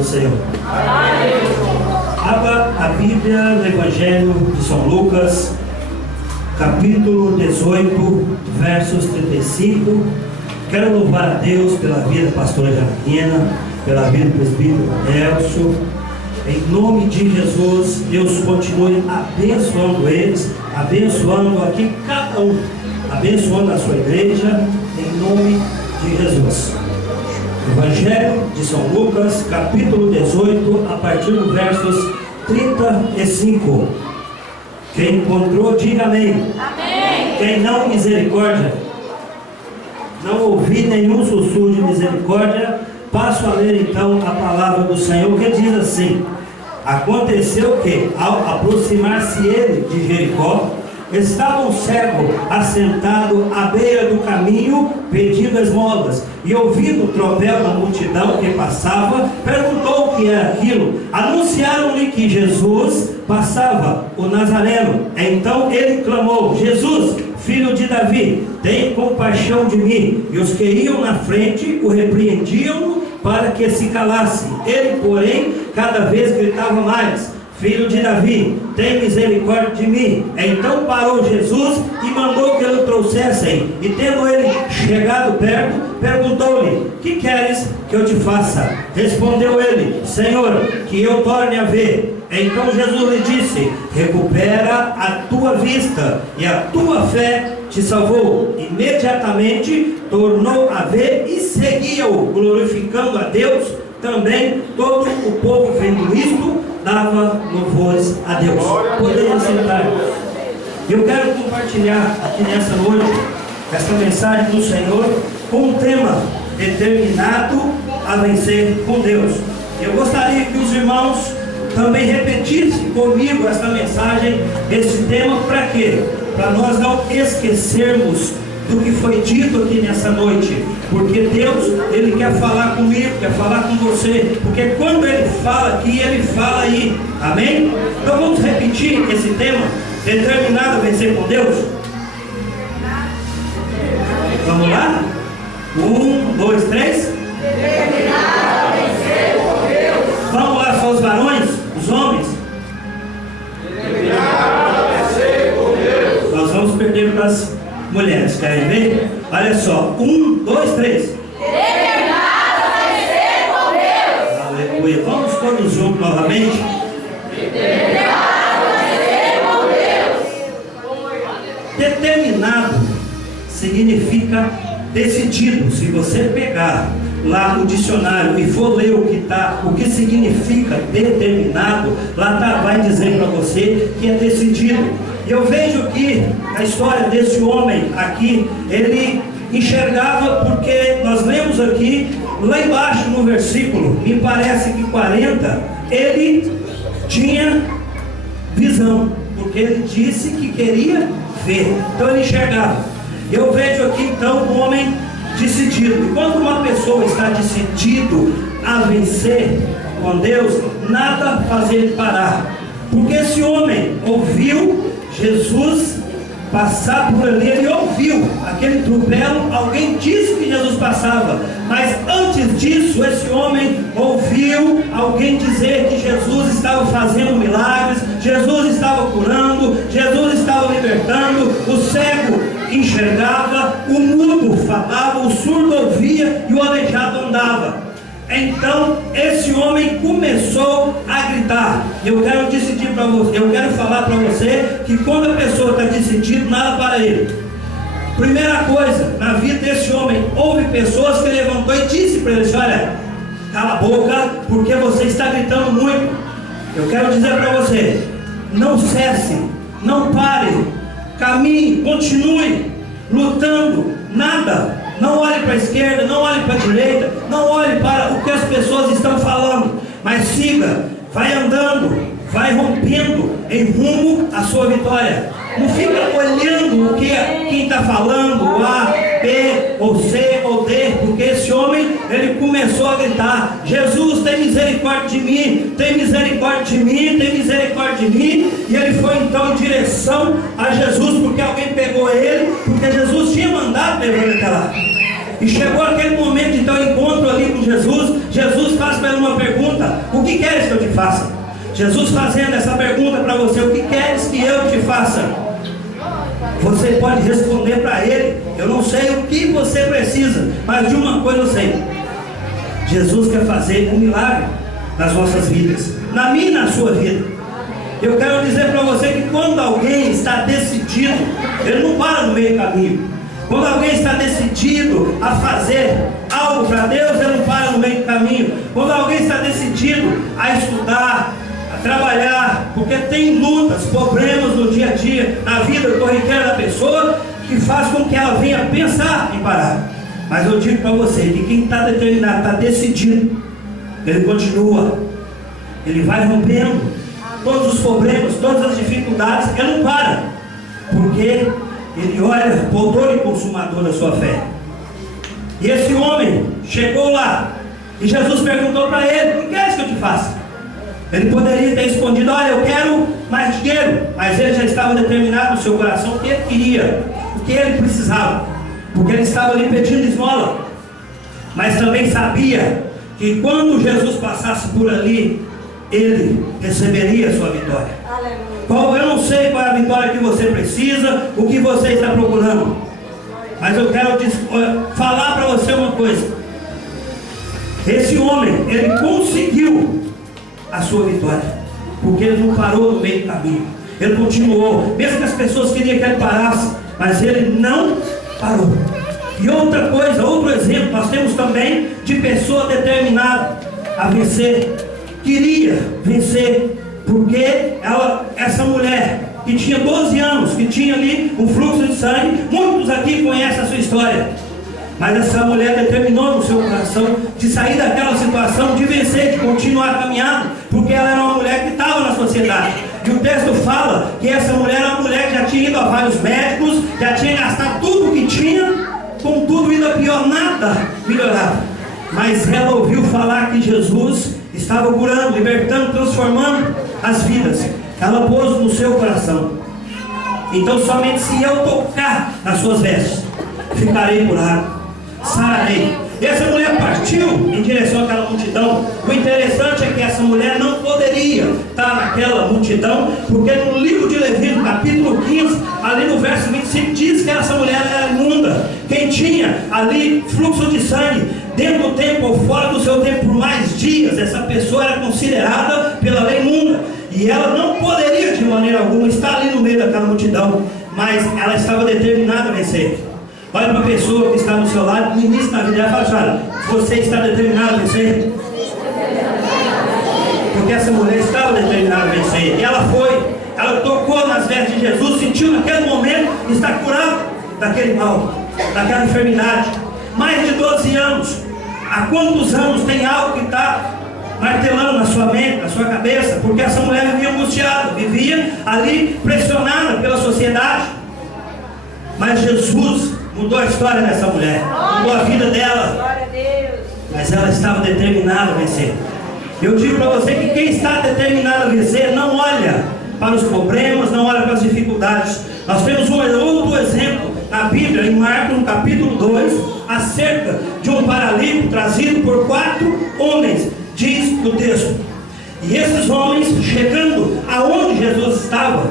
do Senhor. Abra a Bíblia no Evangelho de São Lucas, capítulo 18, versos 35. Quero louvar a Deus pela vida da pastora Janaína, pela vida do presbítero Nelson. Em nome de Jesus, Deus continue abençoando eles, abençoando aqui cada um, abençoando a sua igreja, em nome de Jesus. Evangelho de São Lucas, capítulo 18, a partir dos versos 35. Quem encontrou, diga amém. Amém. Quem não, misericórdia. Não ouvi nenhum sussurro de misericórdia. Passo a ler então a palavra do Senhor, que diz assim: aconteceu que, ao aproximar-se ele de Jericó, estava um cego assentado à beira do caminho, pedindo esmolas, e ouvindo o tropel da multidão que passava, perguntou o que era aquilo. Anunciaram-lhe que Jesus passava, o Nazareno. Então ele clamou: Jesus, filho de Davi, tem compaixão de mim. E os que iam na frente o repreendiam para que se calasse. Ele, porém, cada vez gritava mais: Filho de Davi, tem misericórdia de mim. Então parou Jesus e mandou que o trouxessem. E tendo ele chegado perto, perguntou-lhe: que queres que eu te faça? Respondeu ele: Senhor, que eu torne a ver. Então Jesus lhe disse: recupera a tua vista, e a tua fé te salvou. Imediatamente tornou a ver e seguia-o, glorificando a Deus. Também todo o povo, vendo isto, dava louvores a Deus. Poderia sentar. Eu quero compartilhar aqui nessa noite esta mensagem do Senhor com um tema: determinado a vencer com Deus. Eu gostaria que os irmãos também repetissem comigo esta mensagem, esse tema, para quê? Para nós não esquecermos do que foi dito aqui nessa noite, porque Deus, Ele quer falar comigo, quer falar com você, porque quando Ele fala aqui, Ele fala aí, amém? Então vamos repetir esse tema: determinado a vencer com Deus. Vamos lá? 1, 2, 3. Determinado a vencer com Deus. Vamos lá, só os varões, os homens. Determinado a vencer com Deus. Nós vamos perder para as mulheres, querem ver? Olha só, 1, 2, 3. Determinado a vencer com Deus. Aleluia. Vamos todos juntos novamente. Determinado a vencer com Deus. Determinado significa decidido. Se você pegar lá o dicionário e for ler o que significa determinado, lá vai dizer para você que é decidido. Eu vejo que a história desse homem aqui, ele enxergava, porque nós lemos aqui, lá embaixo no versículo, me parece que 40, ele tinha visão, porque ele disse que queria ver, então ele enxergava. Eu vejo aqui então um homem decidido, e quando uma pessoa está decidido a vencer com Deus, nada faz ele parar, porque esse homem ouviu Jesus passar por ali, ele ouviu aquele tropel, alguém disse que Jesus passava, mas antes disso, esse homem ouviu alguém dizer que Jesus estava fazendo milagres, Jesus estava curando, Jesus estava libertando, o cego enxergava, o mudo falava, o surdo ouvia e o aleijado andava. Então esse homem começou a gritar. Eu quero decidir para você, eu quero falar para você que quando a pessoa está decidida, nada para ele. Primeira coisa, na vida desse homem, houve pessoas que levantou e disse para ele: olha, cala a boca, porque você está gritando muito. Eu quero dizer para você: não cesse, não pare, caminhe, continue lutando, nada. Não olhe para a esquerda, não olhe para a direita, não olhe para o que as pessoas estão falando, mas siga, vai andando, vai rompendo em rumo à sua vitória. Não fica olhando o que quem está falando, A, B, ou C, ou D, porque esse homem, ele começou a gritar: Jesus, tem misericórdia de mim, tem misericórdia de mim, tem misericórdia de mim. E ele foi então em direção a Jesus, porque alguém pegou ele, porque Jesus tinha mandado levar ele até lá. E chegou aquele momento de teu encontro ali com Jesus. Jesus faz para ele uma pergunta: o que queres que eu te faça? Jesus fazendo essa pergunta para você: o que queres que eu te faça? Você pode responder para ele: eu não sei o que você precisa, mas de uma coisa eu sei: Jesus quer fazer um milagre nas nossas vidas, na minha e na sua vida. Eu quero dizer para você que quando alguém está decidido, ele não para no meio do caminho. Quando alguém está decidido a fazer algo para Deus, ele não para no meio do caminho. Quando alguém está decidido a estudar, a trabalhar, porque tem lutas, problemas no dia a dia, na vida corriqueira da pessoa, que faz com que ela venha pensar em parar. Mas eu digo para você que quem está determinado, está decidido, ele continua, ele vai rompendo todos os problemas, todas as dificuldades, ele não para, porque ele olha para o autor e consumador da sua fé. E esse homem chegou lá e Jesus perguntou para ele: o que queres que eu te faça? Ele poderia ter escondido: olha, eu quero mais dinheiro. Mas ele já estava determinado no seu coração o que ele queria, o que ele precisava, porque ele estava ali pedindo esmola. Mas também sabia que quando Jesus passasse por ali, ele receberia a sua vitória. Eu não sei qual é a vitória que você precisa, o que você está procurando, mas eu quero falar para você uma coisa: esse homem, ele conseguiu a sua vitória, porque ele não parou no meio do caminho, ele continuou, mesmo que as pessoas queriam que ele parasse, mas ele não parou. E outra coisa, outro exemplo, nós temos também de pessoa determinada a vencer, queria vencer, porque essa mulher que tinha 12 anos, que tinha ali um fluxo de sangue, muitos aqui conhecem a sua história, mas essa mulher determinou no seu coração de sair daquela situação, de vencer, de continuar caminhando, porque ela era uma mulher que estava na sociedade. E o texto fala que essa mulher era uma mulher que já tinha ido a vários médicos, já tinha gastado tudo o que tinha, contudo ainda pior, nada melhorava. Mas ela ouviu falar que Jesus estava curando, libertando, transformando as vidas. Ela pôs no seu coração: então somente se eu tocar nas suas vestes, ficarei curado, sararei. E essa mulher partiu em direção àquela multidão. O interessante é que essa mulher não poderia estar naquela multidão, porque no livro de Levítico, capítulo 15, ali no verso 25, diz que essa mulher era imunda. Quem tinha ali fluxo de sangue, dentro do tempo ou fora do seu tempo, por mais dias, essa pessoa era considerada pela lei imunda, e ela não poderia de maneira alguma estar ali no meio daquela multidão, mas ela estava determinada a vencer. Olha para a pessoa que está no seu lado, no início da vida, ela fala assim: olha, você está determinado a vencer? Porque essa mulher estava determinada a vencer, e ela foi, ela tocou nas vestes de Jesus, sentiu naquele momento estar curado daquele mal, daquela enfermidade. Mais de 12 anos, há quantos anos tem algo que está martelando na sua mente, na sua cabeça? Porque essa mulher vivia angustiada, vivia ali pressionada pela sociedade. Mas Jesus mudou a história dessa mulher, mudou a vida dela. Mas ela estava determinada a vencer. Eu digo para você que quem está determinado a vencer não olha para os problemas, não olha para as dificuldades. Nós temos um outro exemplo na Bíblia, em Marcos, no capítulo 2, acerca de um paralítico trazido por 4 homens, diz o texto. E esses homens, chegando aonde Jesus estava,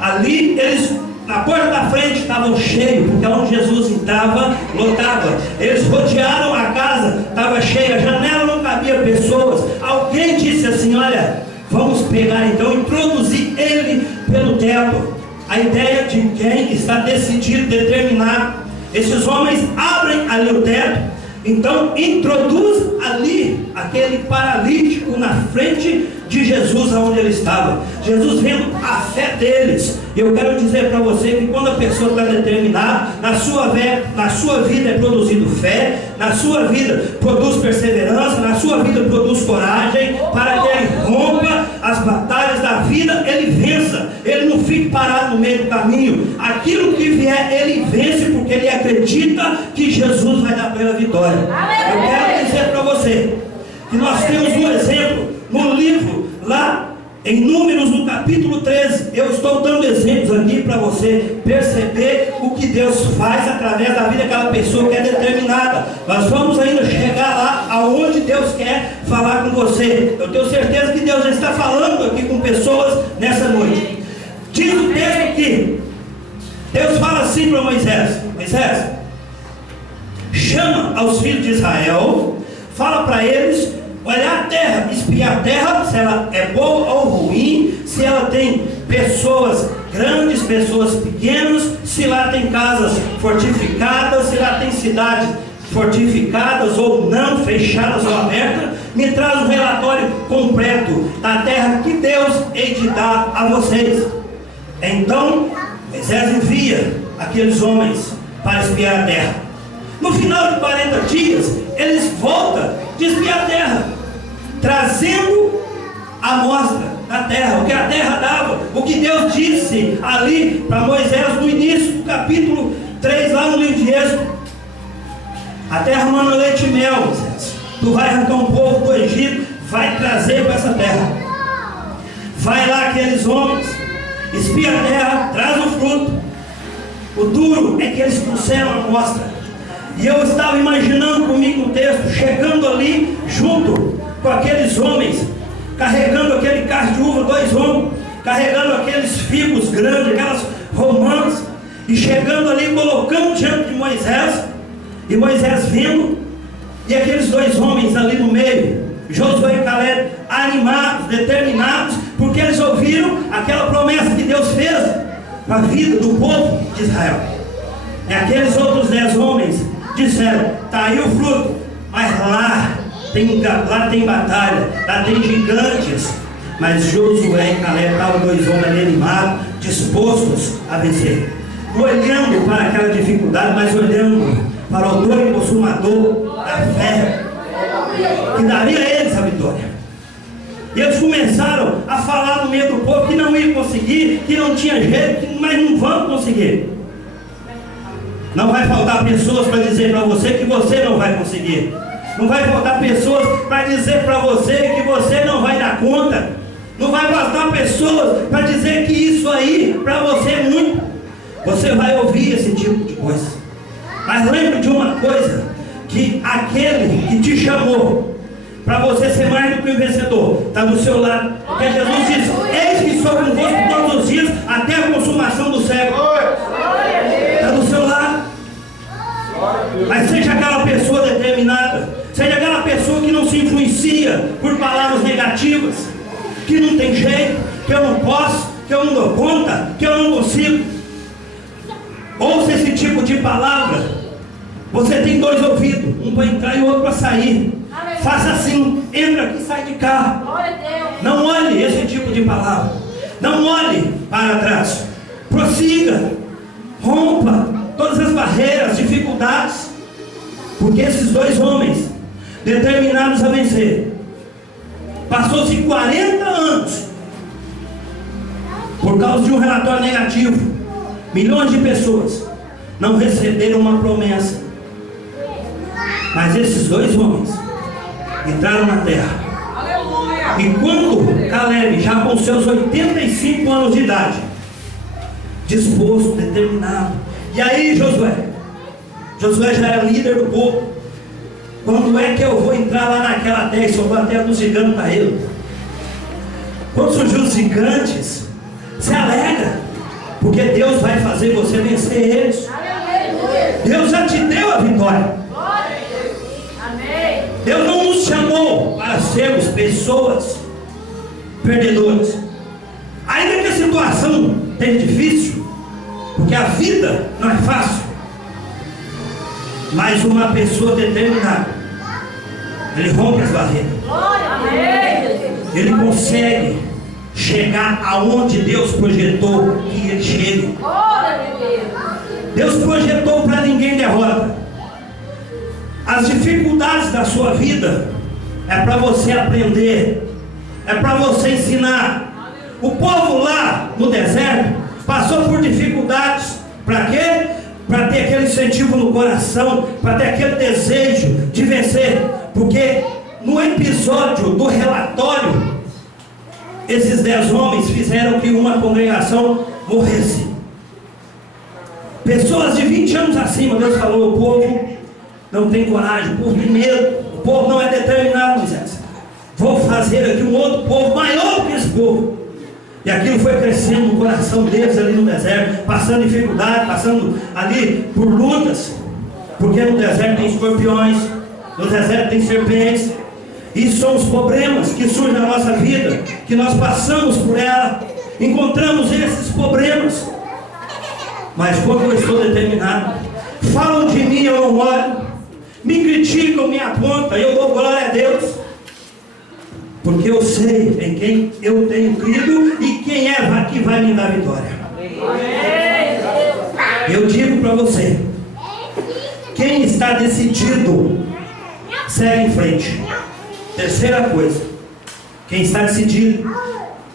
ali eles, na porta da frente, estavam cheios, porque onde Jesus estava, lotava. Eles rodearam a casa, estava cheia, a janela não cabia pessoas. Alguém disse assim: olha, vamos pegar então, introduzir ele pelo teto. A ideia de quem está decidido, determinado. Esses homens abrem ali o teto, então introduz ali aquele paralítico na frente de Jesus, aonde ele estava. Jesus vendo a fé deles. Eu quero dizer para você que quando a pessoa está determinada, na sua vida é produzido fé, na sua vida produz perseverança, na sua vida produz coragem, para que ele rompa as batalhas da vida, ele vença, ele não fique parado no meio do caminho. Aquilo que vier, ele vence, porque ele acredita que Jesus vai dar pela vitória. Eu quero dizer para você que nós temos um exemplo no livro lá Em Números, no capítulo 13, eu estou dando exemplos aqui para você perceber o que Deus faz através da vida daquela pessoa que é determinada. Nós vamos ainda chegar lá aonde Deus quer falar com você. Eu tenho certeza que Deus já está falando aqui com pessoas nessa noite. Diz o texto aqui, Deus fala assim para Moisés: Moisés, chama aos filhos de Israel, fala para eles olhar a terra, espiar a terra, se ela é boa ou ruim, se ela tem pessoas grandes, pessoas pequenas, se lá tem casas fortificadas, se lá tem cidades fortificadas ou não, fechadas ou abertas. Me traz um relatório completo da terra que Deus hei de dar a vocês. Então Moisés envia aqueles homens para espiar a terra. No final de 40 dias, eles voltam de espiar a terra, trazendo a amostra da terra, o que a terra dava, o que Deus disse ali para Moisés no início do capítulo 3, lá no livro de Êxodo: a terra mana leite e mel, Moisés. Tu vai arrancar um povo do Egito, vai trazer para essa terra. Vai lá aqueles homens, espia a terra, traz o fruto. O duro é que eles trouxeram a amostra. E eu estava imaginando comigo um texto, chegando ali junto com aqueles homens, carregando aquele carro de uva, 2 homens, carregando aqueles figos grandes, aquelas romãs, e chegando ali, colocando diante de Moisés, e Moisés vendo, e aqueles 2 homens ali no meio, Josué e Caleb, animados, determinados, porque eles ouviram aquela promessa que Deus fez para a vida do povo de Israel. E aqueles outros 10 homens disseram: está aí o fruto, mas lá tem batalha, lá tem gigantes. Mas Josué e Caleb estavam 2 homens ali animados, dispostos a vencer, olhando para aquela dificuldade, mas olhando para o autor e consumador da fé, que daria a eles a vitória. E eles começaram a falar no meio do povo que não ia conseguir, que não tinha jeito, mas não vão conseguir. Não vai faltar pessoas para dizer para você que você não vai conseguir. Não vai faltar pessoas para dizer para você que você não vai dar conta. Não vai faltar pessoas para dizer que isso aí para você é muito. Você vai ouvir esse tipo de coisa. Mas lembre de uma coisa, que aquele que te chamou para você ser mais do que um vencedor está do seu lado. Porque Jesus diz: eis que sou convosco todos os dias até a consumação do século. Está do seu lado. Mas seja aquela pessoa determinada, seja aquela pessoa que não se influencia por palavras negativas, que não tem jeito, que eu não posso, que eu não dou conta, que eu não consigo. Ouça esse tipo de palavra. Você tem 2 ouvidos, um para entrar e o outro para sair. Faça assim: entra aqui e sai de cá. Não olhe esse tipo de palavra. Não olhe para trás. Prossiga, rompa todas as barreiras, dificuldades, porque esses 2 homens determinados a vencer, passou-se 40 anos por causa de um relatório negativo. Milhões de pessoas não receberam uma promessa, mas esses 2 homens entraram na terra. E quando Caleb, já com seus 85 anos de idade, disposto, determinado, e aí Josué já era líder do povo: quando é que eu vou entrar lá naquela terra? E sobrou a terra dos gigantes para ele. Quando surgiu os gigantes, se alegra, porque Deus vai fazer você vencer eles. Deus já te deu a vitória. Deus não nos chamou para sermos pessoas perdedoras. Ainda que a situação esteja difícil, porque a vida não é fácil, mas uma pessoa determinada, ele rompe as barreiras. Ele consegue chegar aonde Deus projetou que ele chegue. Deus projetou para ninguém derrota. As dificuldades da sua vida é para você aprender, é para você ensinar. O povo lá no deserto passou por dificuldades. Para quê? Para ter aquele incentivo no coração, para ter aquele desejo de vencer. Porque no episódio do relatório, esses 10 homens fizeram que uma congregação morresse. Pessoas de 20 anos acima, Deus falou: o povo não tem coragem, o povo tem medo, o povo não é determinado, Moisés. Vou fazer aqui um outro povo maior do que esse povo. E aquilo foi crescendo no coração deles ali no deserto, passando dificuldade, passando ali por lutas, porque no deserto tem escorpiões, no deserto tem serpentes. Isso são os problemas que surgem na nossa vida, que nós passamos por ela, encontramos esses problemas. Mas quando eu estou determinado, falam de mim, eu não olho, me criticam, me apontam, eu dou glória a Deus, porque eu sei em quem eu tenho crido e quem é que vai me dar vitória. Eu digo para você, quem está decidido, segue em frente. Terceira coisa, quem está decidido.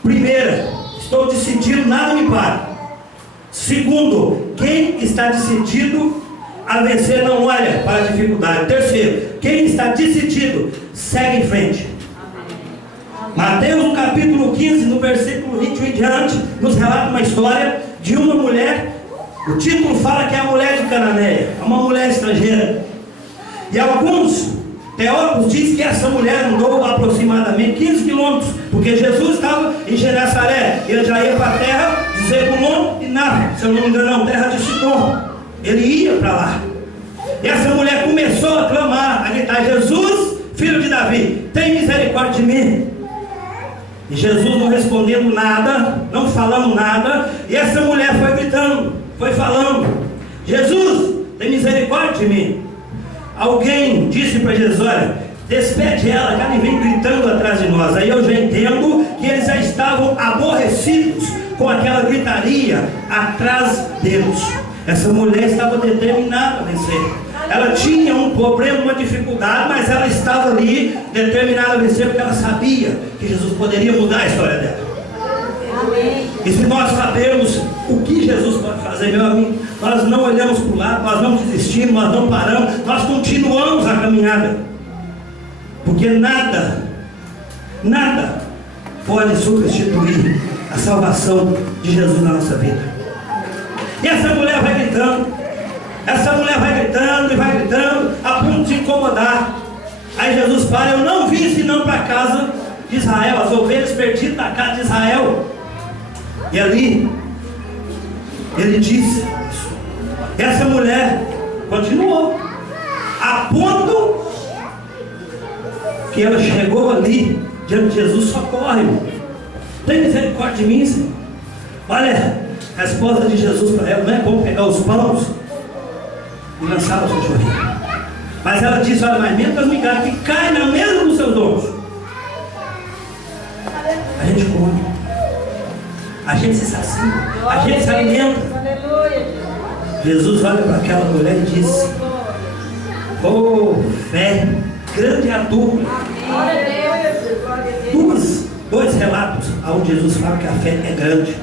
Primeira, estou decidido, nada me para. Segundo, quem está decidido a vencer não olha para a dificuldade. Terceiro, quem está decidido, segue em frente. Mateus, no capítulo 15, no versículo 21 em diante, nos relata uma história de uma mulher. O título fala que é a mulher de Cananeia, é uma mulher estrangeira. E alguns teólogos dizem que essa mulher andou aproximadamente 15 quilômetros, porque Jesus estava em Genesaret, ele já ia para a terra de Zebulon e Náfara, se eu não me engano, terra de Sidom. Ele ia para lá. E essa mulher começou a clamar, a gritar: Jesus, filho de Davi, tem misericórdia de mim. E Jesus não respondendo nada, não falando nada, e essa mulher foi gritando, foi falando: Jesus, tem misericórdia de mim. Alguém disse para Jesus: olha, despede ela, que ela vem gritando atrás de nós. Aí eu já entendo que eles já estavam aborrecidos com aquela gritaria atrás deles. Essa mulher estava determinada a vencer. Ela tinha um problema, uma dificuldade, mas ela estava ali determinada a vencer, porque ela sabia que Jesus poderia mudar a história dela. Amém. E se nós sabemos o que Jesus pode fazer, meu amigo, nós não olhamos para o lado, nós não desistimos, nós não paramos, nós continuamos a caminhada, porque nada pode substituir a salvação de Jesus na nossa vida. E essa mulher vai gritando, e vai gritando, a ponto de incomodar. Aí Jesus fala: eu não vim senão para a casa de Israel, as ovelhas perdidas da casa de Israel. E ali ele disse isso. Essa mulher continuou, a ponto que ela chegou ali diante de Jesus: socorre, tem misericórdia de mim, Senhor. Olha, a esposa de Jesus para ela: não é bom pegar os pães e lançar o seu chorinho. Mas ela disse: olha, mas menos migalhas que caem na mesa dos seus dons, a gente come, a gente se sacia, a gente se alimenta. Jesus olha para aquela mulher e diz: oh, fé grande e adulta. Dois relatos onde Jesus fala que a fé é grande.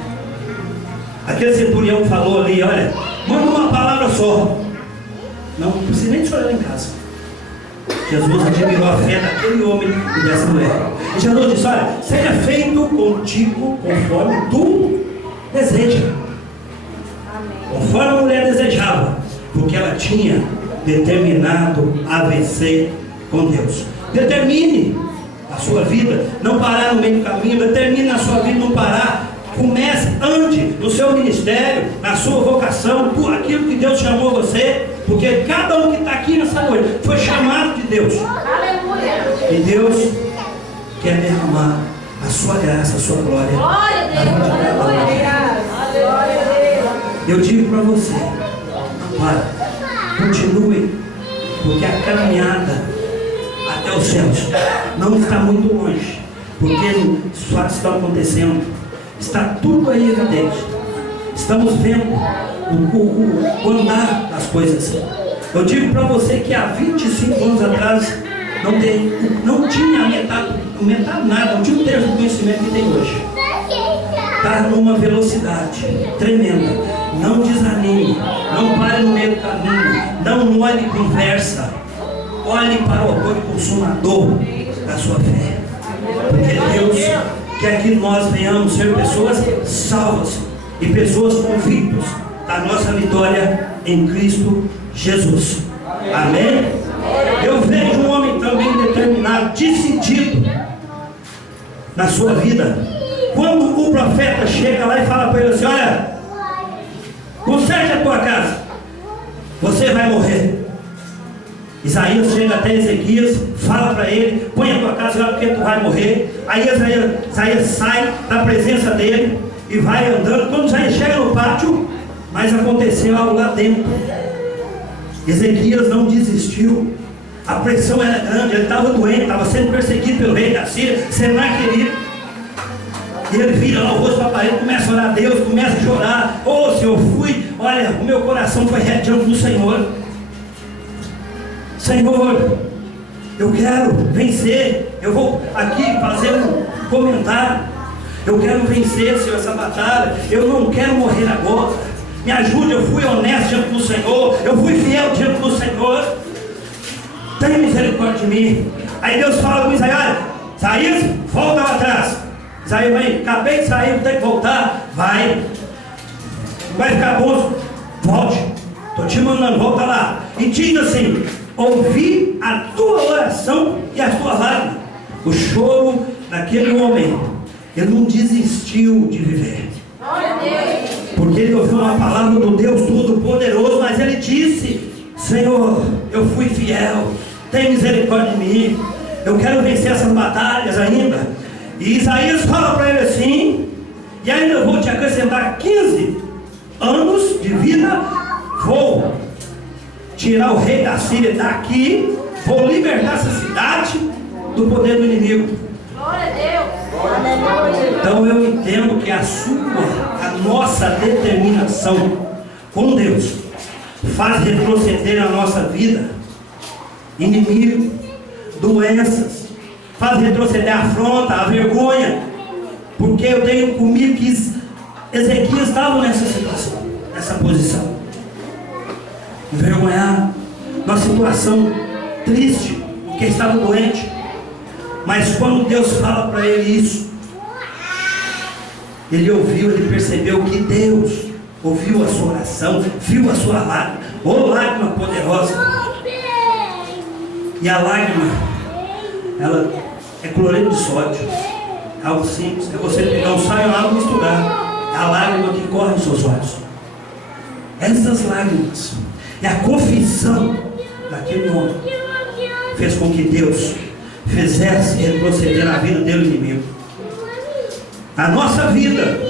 Aquele centurião falou ali: olha, manda uma palavra só, não precisa nem chorar em casa. Jesus admirou a fé daquele homem e dessa mulher. E Jesus disse: olha, seja feito contigo conforme tu deseja. Conforme a mulher desejava, porque ela tinha determinado a vencer com Deus. Determine a sua vida, não parar no meio do caminho. Determine a sua vida não parar. Comece, ande no seu ministério, na sua vocação, por aquilo que Deus chamou você, porque cada um que está aqui nessa noite foi chamado de Deus. Aleluia. E Deus quer derramar a sua graça, a sua glória. Glória a Deus. Eu digo para você: para, continue, porque a caminhada até os céus não está muito longe, porque os fatos estão acontecendo. Está tudo aí evidente. Estamos vendo o andar das coisas. Eu digo para você que há 25 anos atrás não tinha metade nada, não tinha um terço do conhecimento que tem hoje. Está numa velocidade tremenda. Não desanime, não pare no meio do caminho, não olhe conversa, olhe para o autor e consumador da sua fé, porque Deus quer que nós venhamos ser pessoas salvas e pessoas convictas da nossa vitória em Cristo Jesus. Amém? Eu vejo um homem também determinado, decidido na sua vida. Quando o profeta chega lá e fala para ele assim: olha, conserte a tua casa, você vai morrer. Isaías chega até Ezequias, fala para ele: põe a tua casa lá porque tu vai morrer. Aí Isaías sai da presença dele e vai andando. Quando Isaías chega no pátio, mas aconteceu algo lá dentro. Ezequias não desistiu. A pressão era grande, ele estava doente, estava sendo perseguido pelo rei da Síria, Senaqueribe. E ele vira lá o rosto para a parede, começa a orar a Deus, começa a chorar. Oh, se eu fui, olha, o meu coração foi reto diante do Senhor. Senhor, eu quero vencer. Eu vou aqui fazer um comentário. Eu quero vencer, Senhor, essa batalha. Eu não quero morrer agora. Me ajude, eu fui honesto diante do Senhor. Eu fui fiel diante do Senhor. Tenha misericórdia de mim. Aí Deus fala com Isaías: Isaías, volta lá atrás. Isaías vai: acabei de sair, vou ter que voltar. Vai ficar bom. Volte. Estou te mandando, volta lá. E diz assim: ouvi a tua oração e as tuas lágrimas. O choro daquele homem, ele não desistiu de viver. Porque ele ouviu uma palavra do Deus Todo-Poderoso, mas ele disse: Senhor, eu fui fiel, tem misericórdia de mim, eu quero vencer essas batalhas ainda. E Isaías fala para ele assim: e ainda vou te acrescentar 15 anos de vida, vou tirar o rei da Síria daqui, vou libertar essa cidade do poder do inimigo. Glória a Deus. Então eu entendo que a nossa determinação com Deus faz retroceder a nossa vida inimigo, doenças, faz retroceder a afronta, a vergonha. Porque eu tenho comigo que Ezequias estava nessa situação, nessa posição, envergonhado, numa situação triste, porque estava doente. Mas quando Deus fala para ele isso, ele ouviu, ele percebeu que Deus ouviu a sua oração, viu a sua lágrima, ô lágrima poderosa. E a lágrima, ela é cloreto de sódio, é algo simples, é você pegar um saio água e misturar. É a lágrima que corre nos seus olhos. Essas lágrimas e a confissão daquele homem fez com que Deus fizesse retroceder na vida dele inimigo. A nossa vida,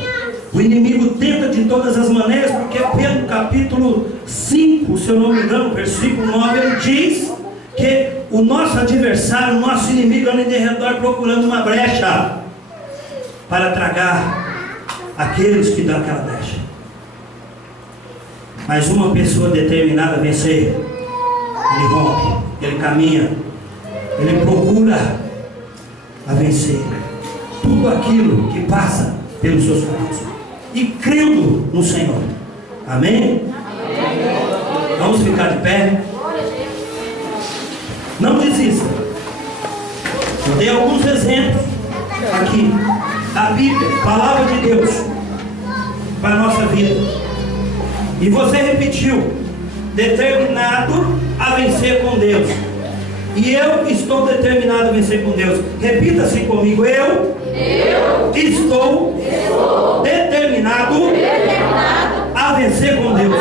o inimigo tenta de todas as maneiras, porque Pedro capítulo 5, se eu não me engano, versículo 9, ele diz que o nosso adversário, o nosso inimigo anda em derredor procurando uma brecha para tragar aqueles que dão aquela brecha. Mas uma pessoa determinada a vencer, ele rompe, ele caminha, ele procura a vencer tudo aquilo que passa pelos seus olhos e crendo no Senhor. Amém? Vamos ficar de pé. Não desista. Eu dei alguns exemplos aqui da Bíblia, palavra de Deus para a nossa vida. E você repetiu: determinado a vencer com Deus. E eu estou determinado a vencer com Deus. Repita-se comigo: eu estou determinado a vencer com Deus.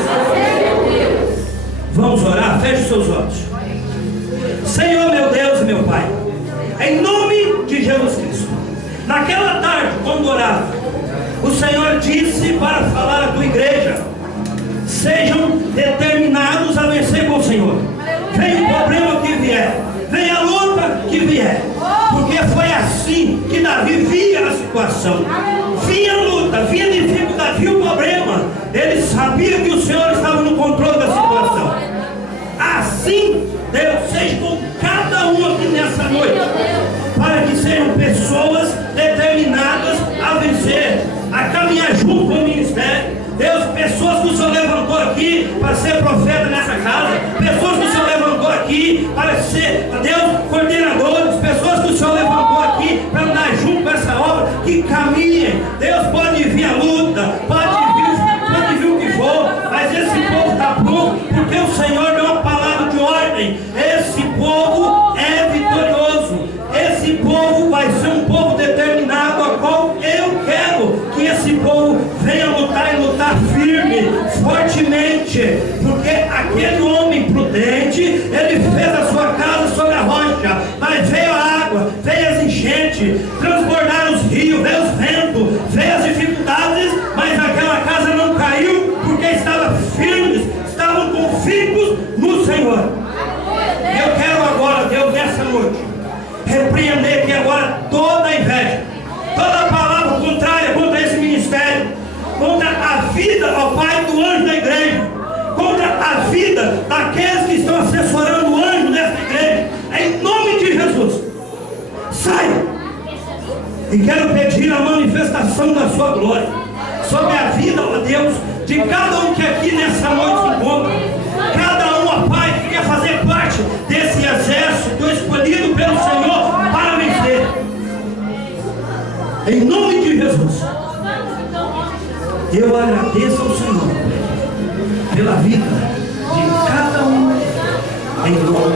Vamos orar? Feche os seus olhos. Senhor, meu Deus e meu Pai, em nome de Jesus Cristo, naquela tarde, quando orava, o Senhor disse para falar à tua igreja: sejam determinados a vencer com o Senhor. Venha o problema que vier, venha a luta que vier, porque foi assim que Davi via a situação. Vinha a luta, vinha a dificuldade, via o problema. Ele sabia que o Senhor estava no controle da situação. Assim, Deus, seja com cada um aqui nessa noite, para que sejam pessoas determinadas a vencer, a caminhar junto com o ministério. Deus, pessoas que o Senhor levantou aqui para ser profeta nessa casa, pessoas que o Senhor levantou aqui para ser, Deus, coordenadores, pessoas que o Senhor levantou aqui para andar junto com essa obra, que confiem. Deus pode vir a luta, pode vir o que for, mas esse povo está pronto, porque o Senhor deu uma palavra de ordem. Esse povo é vitorioso. Esse povo vai ser um povo determinado, a qual eu quero que esse povo venha lutar e lutar firme, fortemente, porque aquele homem prudente, ele fez a sua casa sobre a rocha, mas veio a água, veio as enchentes, transbordaram os rios, veio os ventos, veio as dificuldades, mas aquela casa não caiu, porque estava firmes, estavam convictos no Senhor. E eu quero agora, Deus, nessa noite, repreender aqui agora toda a inveja, toda palavra contrária contra esse ministério, contra a vida, ó Pai, do anjo da igreja, contra a vida daqueles que estão assessorando o anjo dessa igreja, em nome de Jesus. Saia! E quero pedir a manifestação da sua glória sobre a vida, ó Deus, de cada um que aqui nessa noite se encontra. Cada um, ó Pai, que quer fazer parte desse exército escolhido pelo Senhor para vencer. Em nome de Jesus. Eu agradeço ao Senhor pela vida de cada um, em nome